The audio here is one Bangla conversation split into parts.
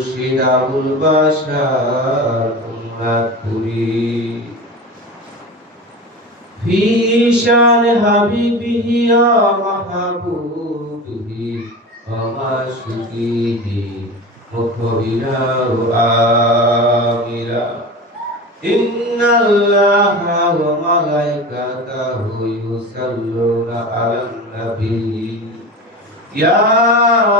মুর্শিদ আবুল বাশার উম্মাদপুরি ফি শান হাবিবিহি ইয়া মাহবুবিহি আমাশুকিহি মুখবিরা আমিরা। ইন্নাল্লাহা ওয়া মালাইকাতাহু ইউসাল্লুনা আলান নাবী ইয়া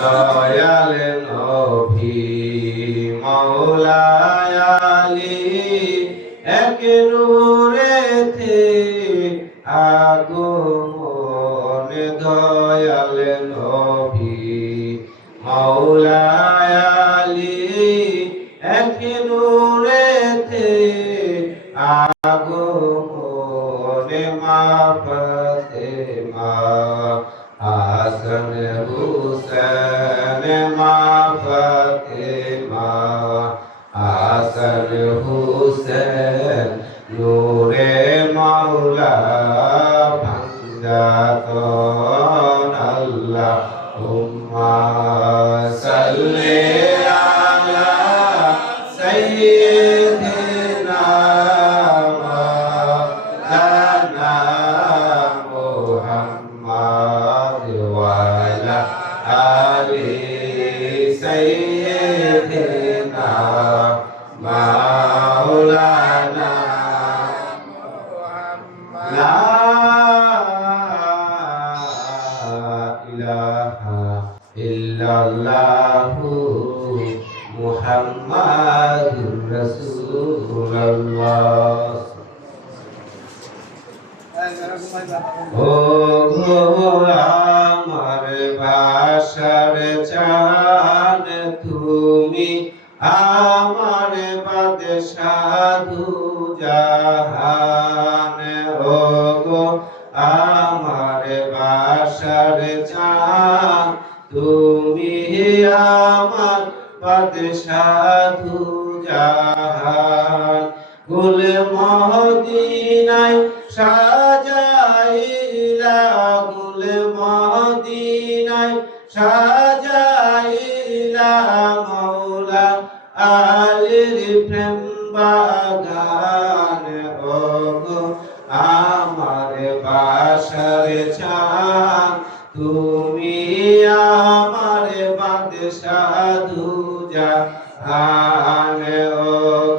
দয়াল নবী মৌলায় আলী এক নূরেতে আগমন দয়াল নবী মৌলায় আলী এক নূরেতে আগমন হাসন হুসেন মা ফাতেমা হাসন হুসেন নূরে মাওলা ভাঙ্গাতন আল্লাহ হুম্মা মুহাম্মদ ওয়ালা আলি সাইয়্যিদিনা মাওলানা লা ইলাহা ইল্লাল্লাহু মুহাম্মাদুর রাসূলুল্লাহ ও গো আমার ভাষার চান তুমি আমার বাদ সাধু জাহান। ও গো আমার ভাষার চান তুমি আমার বাদ সাধু জাহান। গুল মহদিনায় সাজাইলা মহদিনায় সাজাইলা মৌলা আলির প্রেম বাগান। ও গো আমার বাসার চান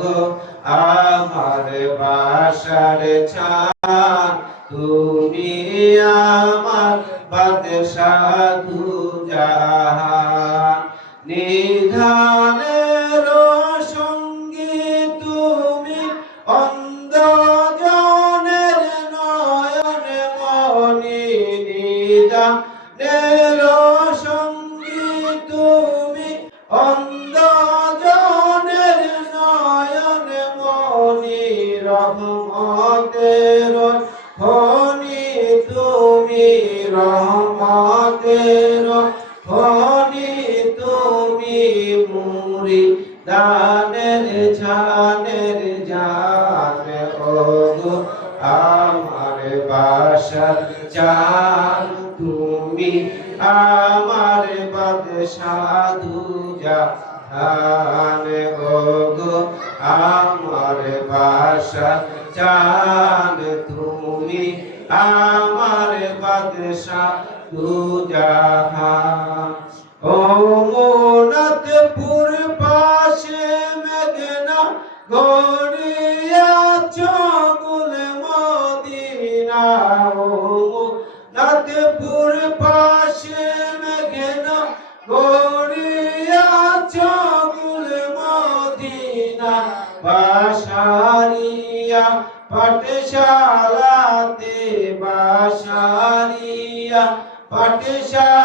গো আমার বাসার চান তুমি আমার বাদশাধু জাহান রহমতের খনি তুমি মুরি দানের ছানের জানে ও গো, আমার বাসার চান তুমি, আমার বাদশাদু জাহান ও গো, আমার বাসা চান তুমি, আমার বাদশা দু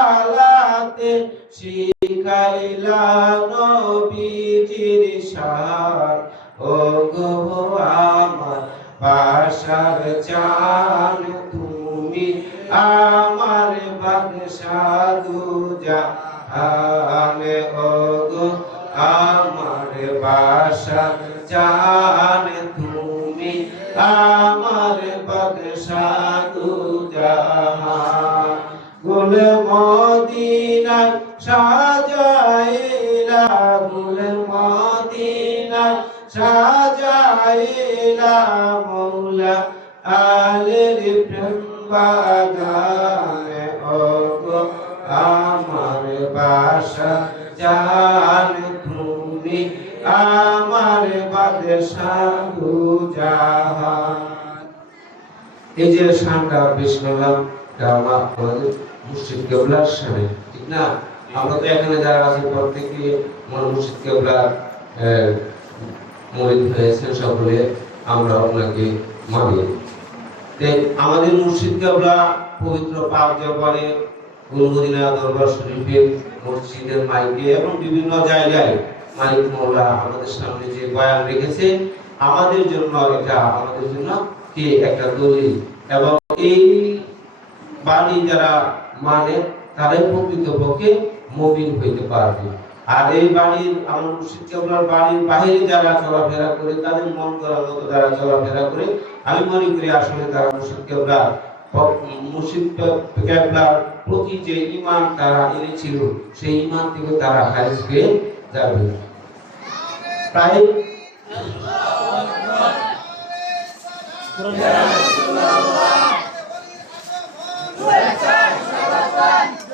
পাঠশালাতে শিখাইলা নবীজির সার ও গো আমার বাসার চান তুমি আমার বাদশাদু জাহানে ও গো আমার বাসা চান তুমি আমার বাদশাদু জাহান মদিনা সাজাইলা গুল মদিনা সাজাইলা মৌলা আলের প্রেম বাগানে। ও গো আমার বাসা জান তুমি আমার বাদশা এই যে শানটা এটা আমার আমাদের কেবলার শানে ঠিক না? আমরা তো এখানে যারা আছি, প্রত্যেকে আমরা আমাদের পবিত্র গুলমদিনা দরবার মসজিদের মাইকে এবং বিভিন্ন জায়গায় মালিক মৌলা আমাদের সামনে যে বয়ান রেখেছে, আমাদের জন্য এটা আমাদের জন্য কি একটা দলিল? এবং এই বাণী যারা মানে তারাই প্রকৃতপক্ষে মবিন হইতে পারবে। আর এই বাণীর আমার বাণীর বাহিরে যারা চলাফেরা করে, তাদের মন করার মতো যারা চলাফেরা করে, আমি মনে করি আসলে তারা মুর্শিদ কেবলার মুর্শিদ কেবলার প্রতি যে ইমান তারা এনেছিল, সেই ইমান থেকে তারা হারিস পেয়ে যাবে। তাই Taliban